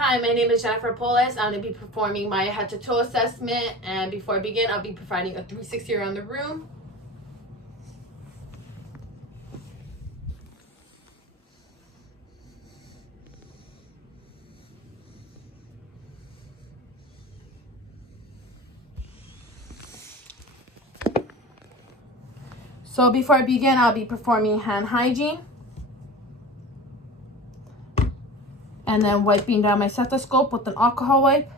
Hi, my name is Jennifer Polis. I'm going to be performing my head to toe assessment, and before I begin, I'll be providing a 360 around the room. So before I begin, I'll be performing hand hygiene, and then wiping down my stethoscope with an alcohol wipe.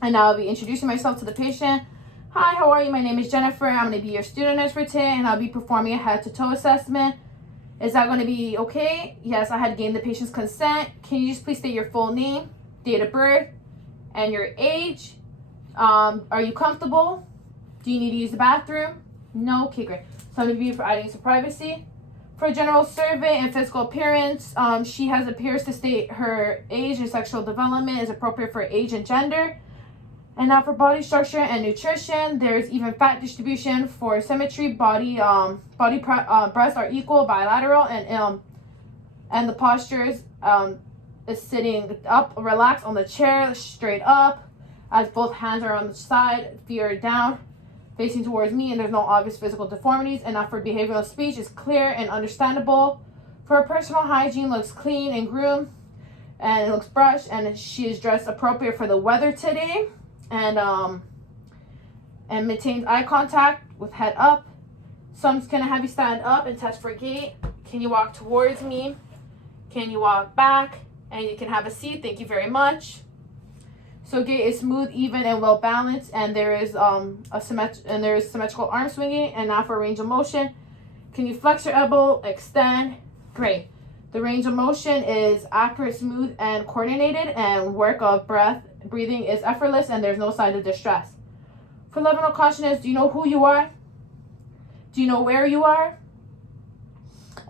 And now I'll be introducing myself to the patient. Hi, how are you? My name is Jennifer. I'm going to be your student nurse for today, and I'll be performing a head to toe assessment. Is that going to be okay? Yes, I had gained the patient's consent. Can you just please state your full name, date of birth, and your age? Are you comfortable? Do you need to use the bathroom? No? Okay, great. So I'm going to be providing some privacy. For a general survey and physical appearance, she appears to state her age and sexual development is appropriate for age and gender. And now for body structure and nutrition, there's even fat distribution. For symmetry, breasts are equal, bilateral, and the postures is sitting up, relaxed on the chair, straight up, as both hands are on the side, feet are down, facing towards me, and there's no obvious physical deformities. And now for behavioral speech, is clear and understandable. For her personal hygiene, looks clean and groomed, and it looks brushed, and she is dressed appropriate for the weather today. And maintains eye contact with head up. So I'm just gonna have you stand up and test for gait. Can you walk towards me? Can you walk back? And you can have a seat. Thank you very much. So gait is smooth, even, and well balanced, and there is symmetrical arm swinging. And now for range of motion, can you flex your elbow, extend? Great. The range of motion is accurate, smooth, and coordinated, and work of breathing is effortless, and there's no sign of distress. For level of consciousness, do you know who you are? Do you know where you are?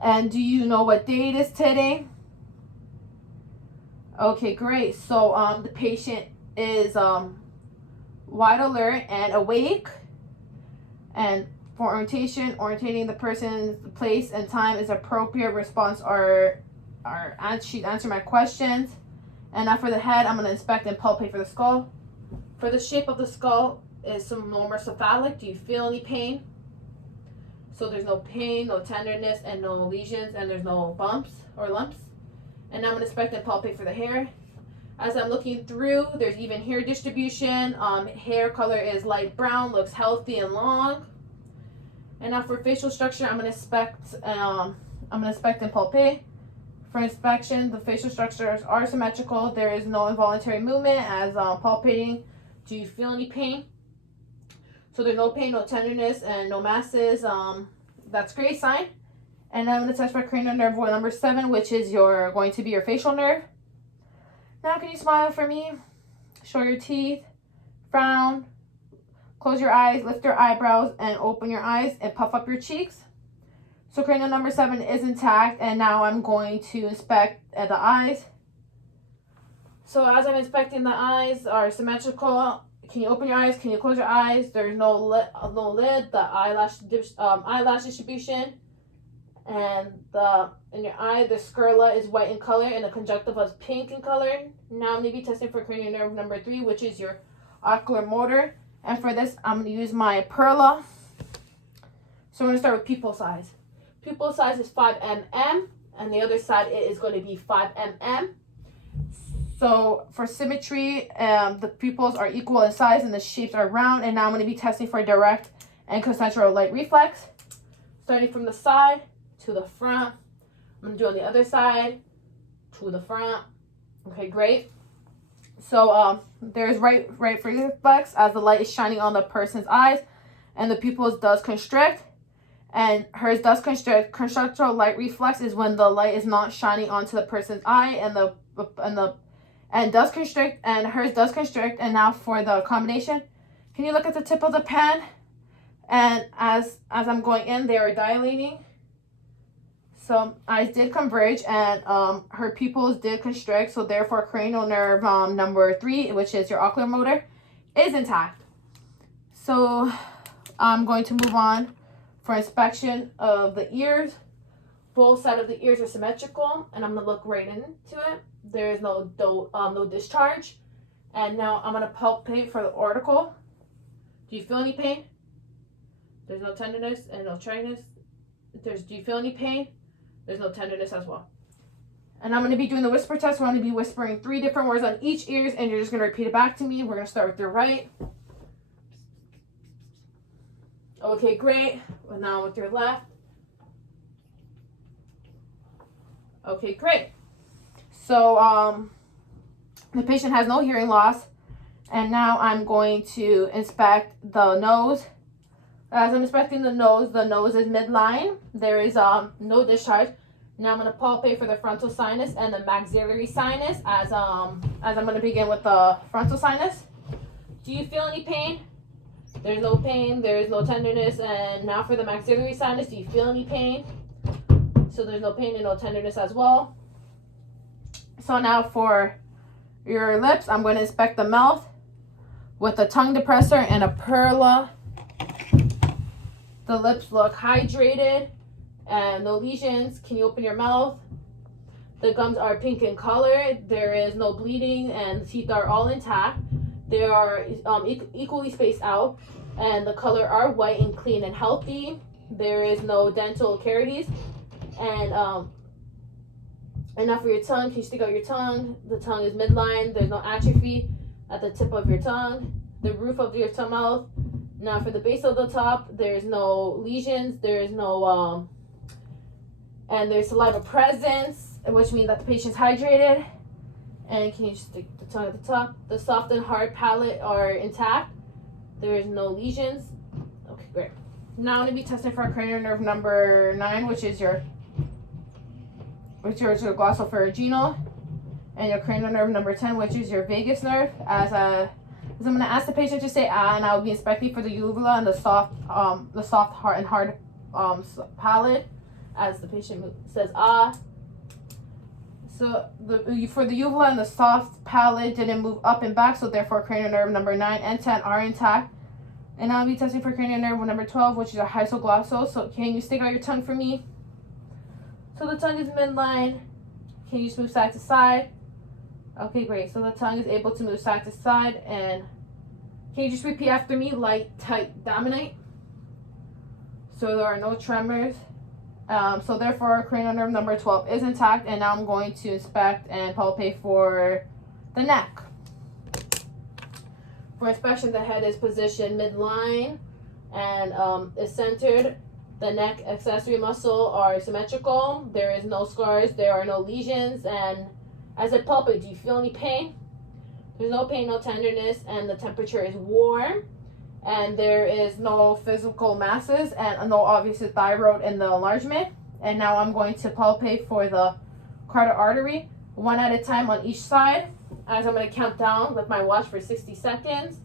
And do you know what day it is today? Okay, great. So the patient is wide alert and awake. And for orientating the person's place and time is appropriate. Response she's answering my questions. And now for the head, I'm going to inspect and palpate for the skull. For the shape of the skull is some cephalic. Do you feel any pain? So there's no pain, no tenderness, and no lesions, and there's no bumps or lumps. And now I'm going to inspect and palpate for the hair. As I'm looking through, there's even hair distribution. Hair color is light brown, looks healthy and long. And now for facial structure, I'm going to inspect and palpate. For inspection, the facial structures are symmetrical. There is no involuntary movement as palpating. Do you feel any pain? So there's no pain, no tenderness, and no masses. That's great sign. And I'm going to touch my cranial nerve number 7, which is going to be your facial nerve. Now can you smile for me? Show your teeth. Frown. Close your eyes, lift your eyebrows, and open your eyes and puff up your cheeks. So cranial number 7 is intact, and now I'm going to inspect the eyes. So as I'm inspecting, the eyes are symmetrical. Can you open your eyes? Can you close your eyes? There's no lid. The eyelash distribution, and in your eye, the sclera is white in color, and the conjunctiva is pink in color. Now I'm going to be testing for cranial nerve number 3, which is your ocular motor. And for this, I'm going to use my Perla. So we're going to start with pupil size. Pupil size is 5 mm, and the other side it is going to be 5 mm. So for symmetry, the pupils are equal in size and the shapes are round. And now I'm going to be testing for direct and concentric light reflex. Starting from the side to the front. I'm going to do on the other side to the front. Okay, great. So there's right reflex as the light is shining on the person's eyes, and the pupils does constrict. And hers does constrict. Conjunctival light reflex is when the light is not shining onto the person's eye, and does constrict, and hers does constrict. And now for the combination, can you look at the tip of the pen? And as I'm going in, they are dilating. So eyes did converge, and her pupils did constrict. So therefore, cranial nerve number 3, which is your ocular motor, is intact. So I'm going to move on For inspection of the ears, both sides of the ears are symmetrical, and I'm gonna look right into it. There is no discharge. And now I'm gonna palpate for the auricle. Do you feel any pain? There's no tenderness and no dryness. Do you feel any pain? There's no tenderness as well. And I'm going to be doing the whisper test. We're going to be whispering 3 different words on each ears, and you're just going to repeat it back to me. We're going to start with your right. Okay, great. And now with your left. Okay, great. So the patient has no hearing loss. And now I'm going to inspect the nose. As I'm inspecting the nose is midline. There is no discharge. Now I'm going to palpate for the frontal sinus and the maxillary sinus as I'm going to begin with the frontal sinus. Do you feel any pain? There's no pain. There is no tenderness. And now for the maxillary sinus, do you feel any pain? So there's no pain and no tenderness as well. So now for your lips, I'm going to inspect the mouth with a tongue depressor and a perla. The lips look hydrated and no lesions. Can you open your mouth? The gums are pink in color. There is no bleeding and the teeth are all intact. They are equally spaced out and the color are white and clean and healthy. There is no dental cavities. And now for your tongue, can you stick out your tongue? The tongue is midline. There's no atrophy at the tip of your tongue. The roof of your mouth. Now for the base of the top, there's no lesions, there's no, and there's saliva presence, which means that the patient's hydrated. And can you stick the tongue at the top? The soft and hard palate are intact. There is no lesions. Okay, great. Now I'm going to be testing for cranial nerve number 9, which is your glossopharyngeal, and your cranial nerve number 10, which is your vagus nerve. As I'm going to ask the patient to say ah, and I will be inspecting for the uvula and the soft hard palate as the patient says ah. So for the uvula and the soft palate didn't move up and back, so therefore cranial nerve number 9 and 10 are intact. And I'll be testing for cranial nerve number 12, which is a hypoglossal. So can you stick out your tongue for me? So the tongue is midline. Can you just move side to side? Okay, great. So the tongue is able to move side to side. And can you just repeat after me? Light, tight, dominate. So there are no tremors. So therefore, cranial nerve number 12 is intact. And now I'm going to inspect and palpate for the neck. For inspection, the head is positioned midline and is centered. The neck accessory muscle are symmetrical. There is no scars. There are no lesions. And as I palpate, do you feel any pain? There's no pain, no tenderness, and the temperature is warm. And there is no physical masses and no obvious thyroid in the enlargement. And now I'm going to palpate for the carotid artery, one at a time on each side, as I'm going to count down with my watch for 60 seconds.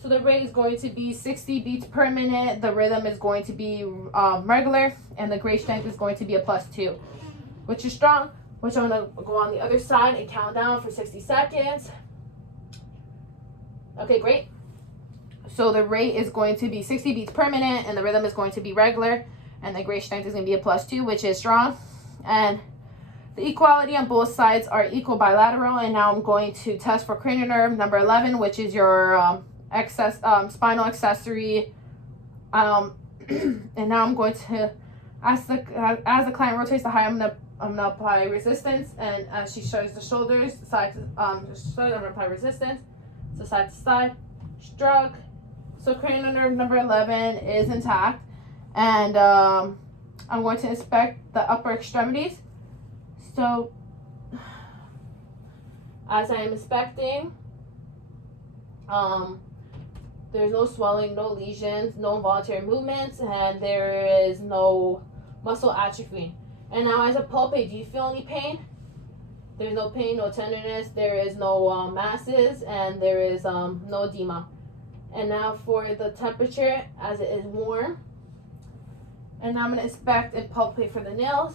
So the rate is going to be 60 beats per minute. The rhythm is going to be regular, and the gray strength is going to be a +2, which is strong, which I'm going to go on the other side and count down for 60 seconds. Okay, great. So the rate is going to be 60 beats per minute, and the rhythm is going to be regular, and the gray strength is going to be a +2, which is strong. And the equality on both sides are equal bilateral. And now I'm going to test for cranial nerve number 11, which is your spinal accessory. And now I'm going to as the client rotates the high, I'm gonna apply resistance, and as she shows the shoulders side to I'm gonna apply resistance, so side to side, stroke. So cranial nerve number 11 is intact, and I'm going to inspect the upper extremities. So as I am inspecting, there's no swelling, no lesions, no involuntary movements, and there is no muscle atrophy. And now as I palpate, do you feel any pain? There's no pain, no tenderness, there is no masses, and there is no edema. And now for the temperature, as it is warm. And now I'm going to inspect and palpate for the nails.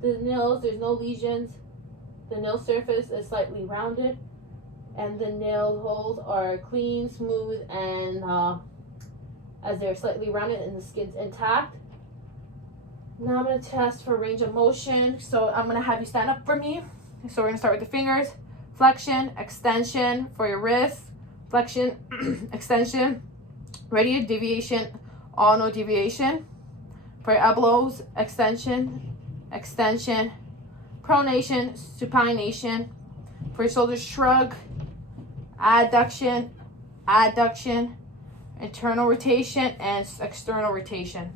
The nails, there's no lesions. The nail surface is slightly rounded, and the nail holes are clean, smooth, and as they're slightly rounded and the skin's intact. Now I'm going to test for range of motion. So I'm going to have you stand up for me. So we're going to start with the fingers. Flexion, extension for your wrist. Flexion, extension. Radial deviation, all no deviation. For your elbows, extension, extension. Pronation, supination. For your shoulders, shrug, adduction, adduction, internal rotation, and external rotation.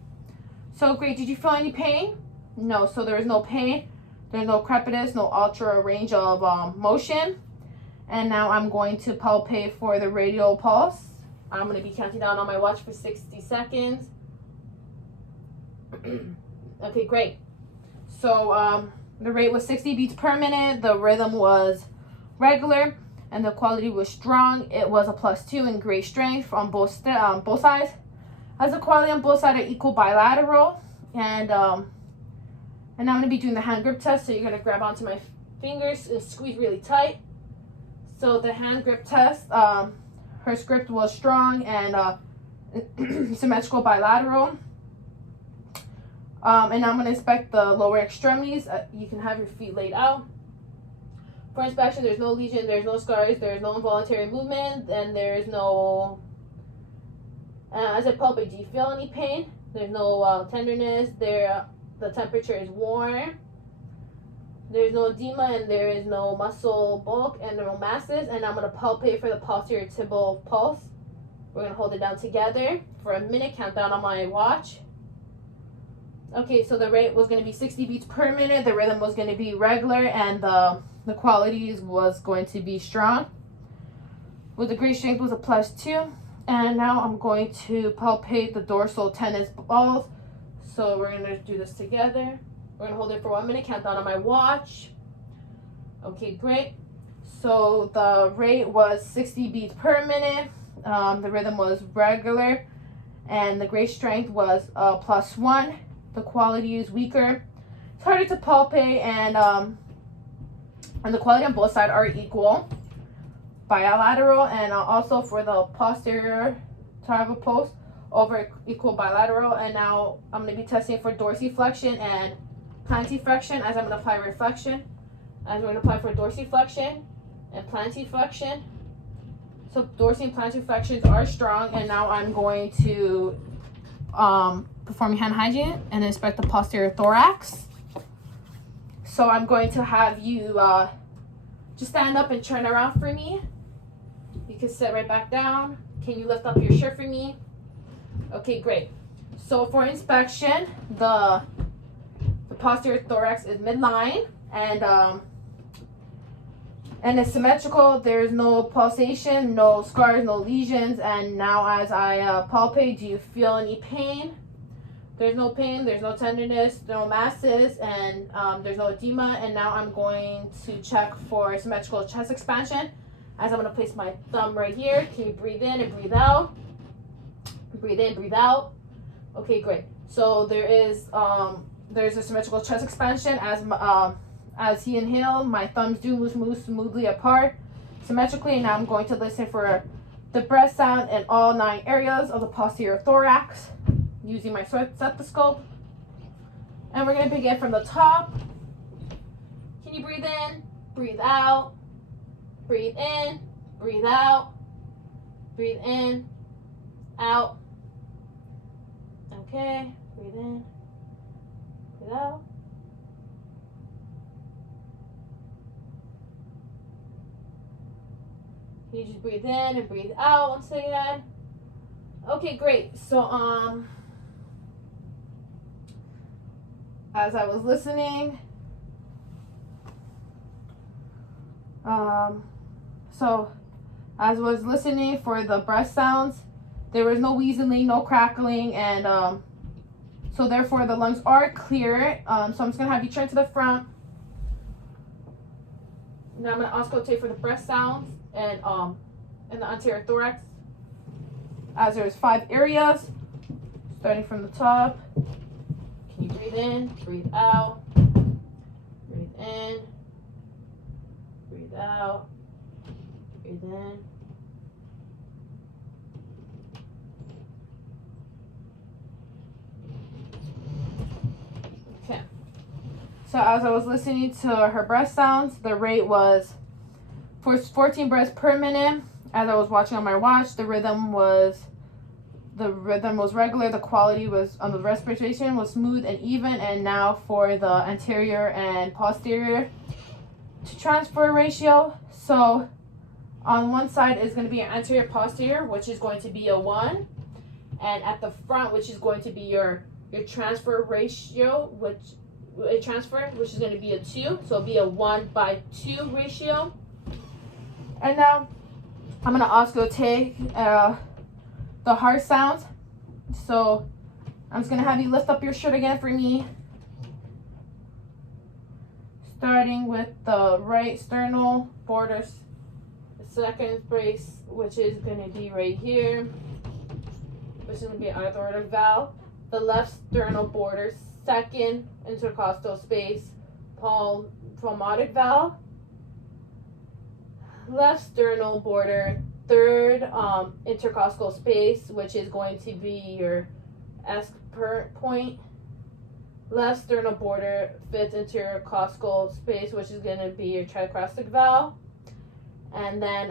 So great. Did you feel any pain? No. So there is no pain. There's no crepitus, no ultra range of motion. And now I'm going to palpate for the radial pulse. I'm going to be counting down on my watch for 60 seconds. Okay, great. So the rate was 60 beats per minute. The rhythm was regular, and the quality was strong. It was a +2 in great strength on both sides. As the quality on both sides are equal bilateral, and I'm going to be doing the hand grip test. So you're going to grab onto my fingers and squeeze really tight. So the hand grip test, her script was strong and symmetrical bilateral. And I'm going to inspect the lower extremities. You can have your feet laid out. For inspection, there's no lesion, there's no scars, there's no involuntary movement, and there's no... as I palpate, do you feel any pain? There's no tenderness. The temperature is warm. There's no edema, and there is no muscle bulk and no masses. And I'm going to palpate for the posterior tibial pulse. We're going to hold it down together for a minute. Count down on my watch. Okay, so the rate was going to be 60 beats per minute. The rhythm was going to be regular, and the qualities was going to be strong. With the great strength was a +2. And now I'm going to palpate the dorsal tenon balls. So we're going to do this together. We're going to hold it for 1 minute. Count down on my watch. Okay, great. So the rate was 60 beats per minute. The rhythm was regular. And the great strength was +1. The quality is weaker. It's harder to palpate, and the quality on both sides are equal. Bilateral, and also for the posterior tibial pulse, over equal bilateral. And now I'm going to be testing for dorsiflexion and plantiflexion as I'm going to apply reflection. As we're going to apply for dorsiflexion and plantiflexion. So dorsi and plantiflections are strong, and now I'm going to perform hand hygiene and inspect the posterior thorax. So I'm going to have you just stand up and turn around for me. You can sit right back down. Can you lift up your shirt for me? Okay, great. So for inspection, the posterior thorax is midline, and it's symmetrical. There's no pulsation, no scars, no lesions. And now as I palpate, do you feel any pain? There's no pain, there's no tenderness, no masses, and there's no edema. And now I'm going to check for symmetrical chest expansion. As I'm going to place my thumb right here. Can you breathe in and breathe out? Breathe in, breathe out. Okay, great. So there's a symmetrical chest expansion. As he inhaled, my thumbs do move smoothly apart symmetrically. And now I'm going to listen for the breath sound in all 9 areas of the posterior thorax using my stethoscope. And we're going to begin from the top. Can you breathe in? Breathe out. Breathe in. Breathe out. Breathe in. Out. Okay. Breathe in. Breathe out. Can you just breathe in and breathe out once again? Okay, great. So as I was listening, for the breath sounds, there was no wheezing, no crackling, and so therefore the lungs are clear. So I'm just gonna have you turn to the front. Now I'm gonna auscultate for the breath sounds and in the anterior thorax. As there's 5 areas, starting from the top. Can you breathe in, breathe out, breathe in, breathe out, breathe in, So as I was listening to her breath sounds, the rate was for 14 breaths per minute. As I was watching on my watch, the rhythm was regular. The quality was on the respiration was smooth and even. And now for the anterior and posterior to transfer ratio. So on one side is going to be your anterior posterior, which is going to be a 1, and at the front, which is going to be your transfer ratio, which is going to be a 2. So it'll be a 1/2 ratio. And now I'm going to also take the heart sounds. So I'm just going to have you lift up your shirt again for me. Starting with the right sternal border, second brace, which is going to be right here, which is going to be our aortic valve. The left sternal border, second intercostal space, pulmonic valve. Left sternal border, third intercostal space, which is going to be your S point. Left sternal border, fifth intercostal space, which is going to be your tricuspid valve. And then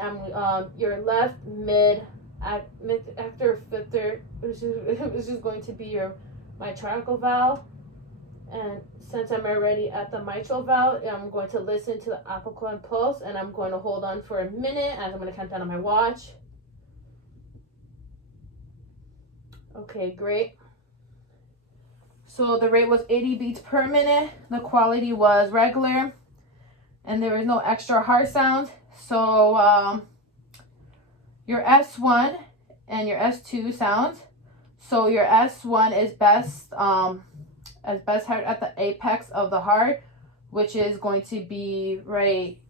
your left mid after fifth, which is going to be your mitral valve. And since I'm already at the mitral valve, I'm going to listen to the apical pulse, and I'm going to hold on for a minute as I'm going to count down on my watch. Okay, great. So the rate was 80 beats per minute. The quality was regular, and there was no extra heart sound. So your S1 and your S2 sounds. So your S1 is best heard at the apex of the heart, which is going to be right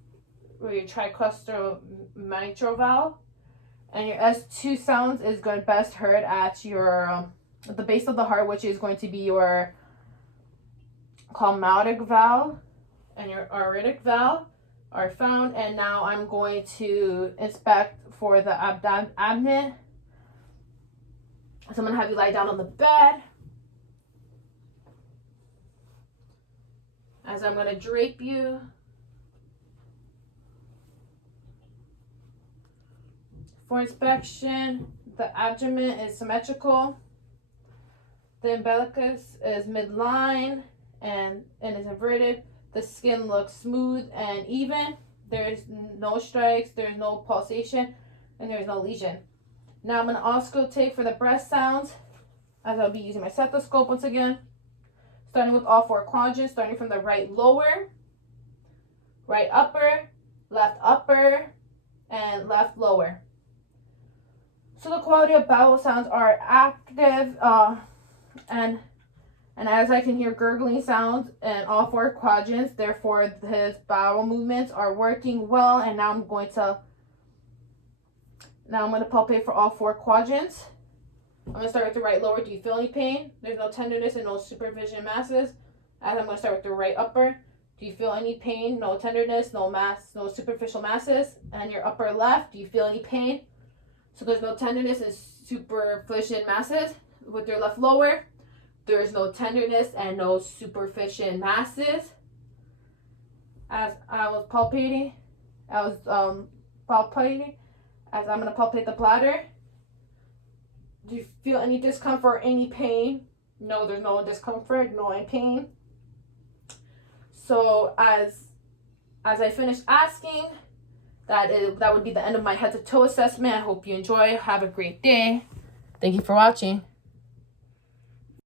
where your tricuspid mitral valve. And your S2 sounds is going best heard at your the base of the heart, which is going to be your pulmonic valve, and your aortic valve are found. And now I'm going to inspect for the abdomen. So I'm going to have you lie down on the bed, as I'm going to drape you. For inspection, the abdomen is symmetrical. The umbilicus is midline and is inverted. The skin looks smooth and even. There's no strikes, there's no pulsation, and there's no lesion. Now I'm going to also take for the breast sounds, as I'll be using my stethoscope once again. Starting with all 4 quadrants, starting from the right lower, right upper, and left lower. So the quality of bowel sounds are active, and as I can hear gurgling sounds in all 4 quadrants, therefore his bowel movements are working well. And now I'm going to palpate for all 4 quadrants. I'm going to start with the right lower. Do you feel any pain? There's no tenderness and no superficial masses. As I'm going to start with the right upper. Do you feel any pain? No tenderness, no no superficial masses. And your upper left, do you feel any pain? So there's no tenderness and superficial masses. With your left lower, there's no tenderness and no superficial masses. As I was palpating, as I'm going to palpate the bladder. Do you feel any discomfort or any pain? No, there's no discomfort, no pain. So as I finish asking, that would be the end of my head to toe assessment. I hope you enjoy. Have a great day. Thank you for watching.